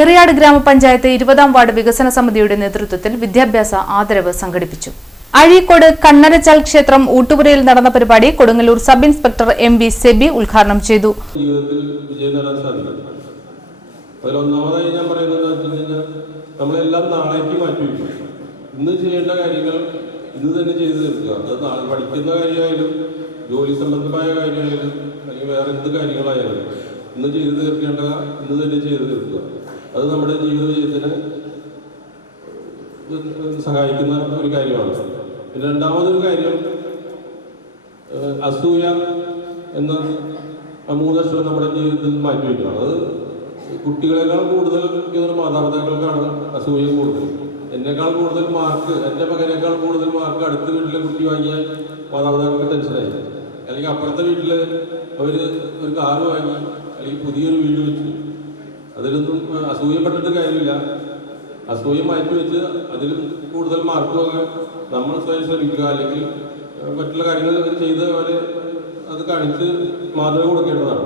എറിയാട് ഗ്രാമപഞ്ചായത്ത് 20ാം വാർഡ് വികസന സമിതിയുടെ നേതൃത്വത്തിൽ വിദ്യാഭ്യാസ ആദരവ് സംഘടിപ്പിച്ചു. അഴീക്കോട് കണ്ണരച്ചാൽ ക്ഷേത്രം ഊട്ടുപുരയിൽ നടന്ന പരിപാടി Kodungallur sub inspector MV SEBI ഉദ്ഘാടനം ചെയ്തു. നമ്മളെല്ലാം നാളേക്ക് മാറ്റിവെക്കും. ഇന്ന് ചെയ്യേണ്ട കാര്യങ്ങൾ ഇന്ന് തന്നെ ചെയ്തു തീർക്കുക. അത് നാളെ പഠിക്കുന്ന കാര്യമായാലും ജോലി സംബന്ധമായ കാര്യമായാലും അല്ലെങ്കിൽ വേറെ എന്ത് കാര്യങ്ങളായാലും ഇന്ന് ചെയ്തു തീർക്കേണ്ട ഇന്ന് തന്നെ ചെയ്തു തീർക്കുക. അത് നമ്മുടെ ജീവിത വിജയത്തിന് സഹായിക്കുന്ന ഒരു കാര്യമാണ്. പിന്നെ രണ്ടാമതൊരു കാര്യം, അസൂയ എന്ന 3 അക്ഷരം നമ്മുടെ ജീവിതത്തിൽ മാറ്റിവെക്കണം. അത് കുട്ടികളെക്കാൾ കൂടുതൽ മാതാപിതാക്കൾക്കാണ് അസൂയ കൂടുതൽ. എന്നേക്കാൾ കൂടുതൽ മാർക്ക്, എൻ്റെ മകനേക്കാൾ കൂടുതൽ മാർക്ക് അടുത്ത വീട്ടിലെ കുട്ടി വാങ്ങിയാൽ മാതാപിതാക്കൾക്ക് ടെൻഷനായി. അല്ലെങ്കിൽ അപ്പുറത്തെ വീട്ടിൽ അവർ ഒരു കാറ് വാങ്ങി അല്ലെങ്കിൽ പുതിയൊരു വീട് വെച്ചു. അതിലൊന്നും അസൂയപ്പെട്ടിട്ട് കാര്യമില്ല. അസൂയ മാറ്റിവെച്ച് അതിലും കൂടുതൽ മാർക്ക് വാങ്ങാൻ നമ്മൾ സ്വയം ശ്രമിക്കുക. അല്ലെങ്കിൽ മറ്റുള്ള കാര്യങ്ങൾ ചെയ്ത് അവരെ അത് കാണിച്ച് മാതൃക കൊടുക്കേണ്ടതാണ്.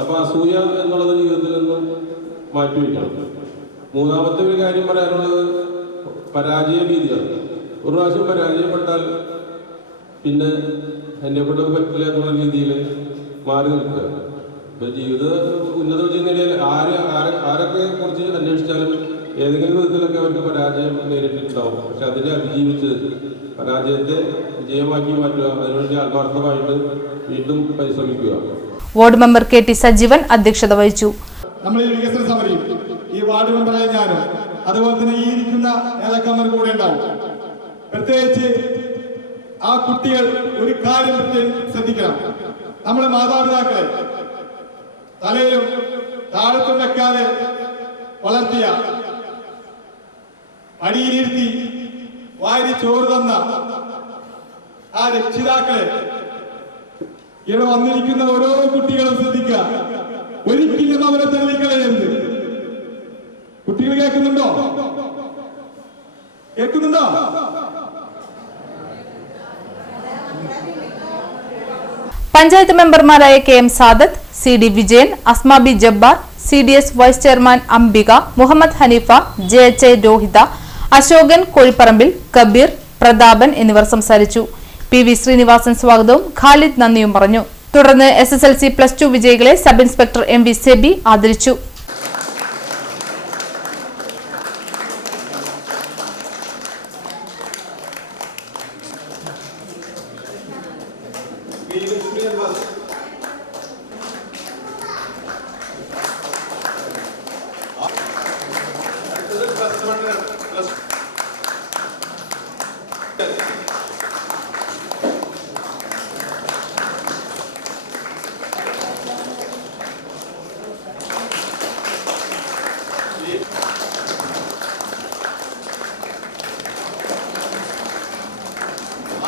അപ്പോൾ അസൂയ എന്നുള്ളത് ജീവിതത്തിൽ നിന്നും മാറ്റിവെക്കണം. മൂന്നാമത്തെ ഒരു കാര്യം പറയാനുള്ളത് പരാജയ ഭീതിയാണ്. ഒരു പ്രാവശ്യം പരാജയപ്പെട്ടാൽ പിന്നെ എന്നെ കൊണ്ട് പറ്റില്ല എന്നുള്ള രീതിയിൽ മാറി നിൽക്കുക. ഇപ്പോൾ ജീവിത ഉന്നത വിജയം ആരൊക്കെ കുറിച്ച് അന്വേഷിച്ചാലും ഏതെങ്കിലും വിധത്തിലൊക്കെ അവർക്ക് പരാജയം നേരിട്ടിട്ടുണ്ടാവും. പക്ഷെ അതിനെ അതിജീവിച്ച് പരാജയത്തെ വിജയമാക്കി മാറ്റുക, അതിനുവേണ്ടി ആത്മാർത്ഥമായിട്ട് വീണ്ടും പരിശ്രമിക്കുക. വാർഡ് മെമ്പർ KT സജീവൻ അധ്യക്ഷത വഹിച്ചു. നമ്മൾ ഈ വികസന സമിതി ഈ വാർഡ് മെമ്പറായ ഞാനും അതുപോലെ തന്നെ ഈ ഇരിക്കുന്ന നേതാക്കന്മാർ കൂടെ ഉണ്ടാവും. പ്രത്യേകിച്ച് ആ കുട്ടികൾ ഒരു കാര്യം ശ്രദ്ധിക്കണം. നമ്മളെ മാതാപിതാക്കളെ തലയിലും താഴത്തും വെക്കാതെ വളർത്തിയ, അടിയിലിരുത്തി വാരി ചോറ് തന്ന ആ രക്ഷിതാക്കളെ ഇവിടെ വന്നിരിക്കുന്ന ഓരോ കുട്ടികളും ശ്രദ്ധിക്കുക. ഒരിക്കലും അവരെ തള്ളിക്കളയരുത്. കുട്ടികൾ കേൾക്കുന്നുണ്ടോ? പഞ്ചായത്ത് മെമ്പർമാരായ KM Sadath, CD Vijayan, Asma B Jabbar, CDS vice chairman Ambika, Muhammad Haneefa, JHI Rohitha, Ashokan Kozhipparambil, Kabeer, Prathapan എന്നിവർ സംസാരിച്ചു. PV ശ്രീനിവാസൻ സ്വാഗതവും ഖാലിദ് നന്ദിയും പറഞ്ഞു. തുടർന്ന് SSLC+2 വിജയികളെ സബ് ഇൻസ്പെക്ടർ MV സെബി ആദരിച്ചു.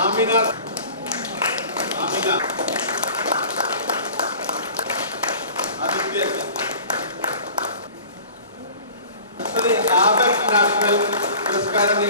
Amina. Aditya. National Puruskaram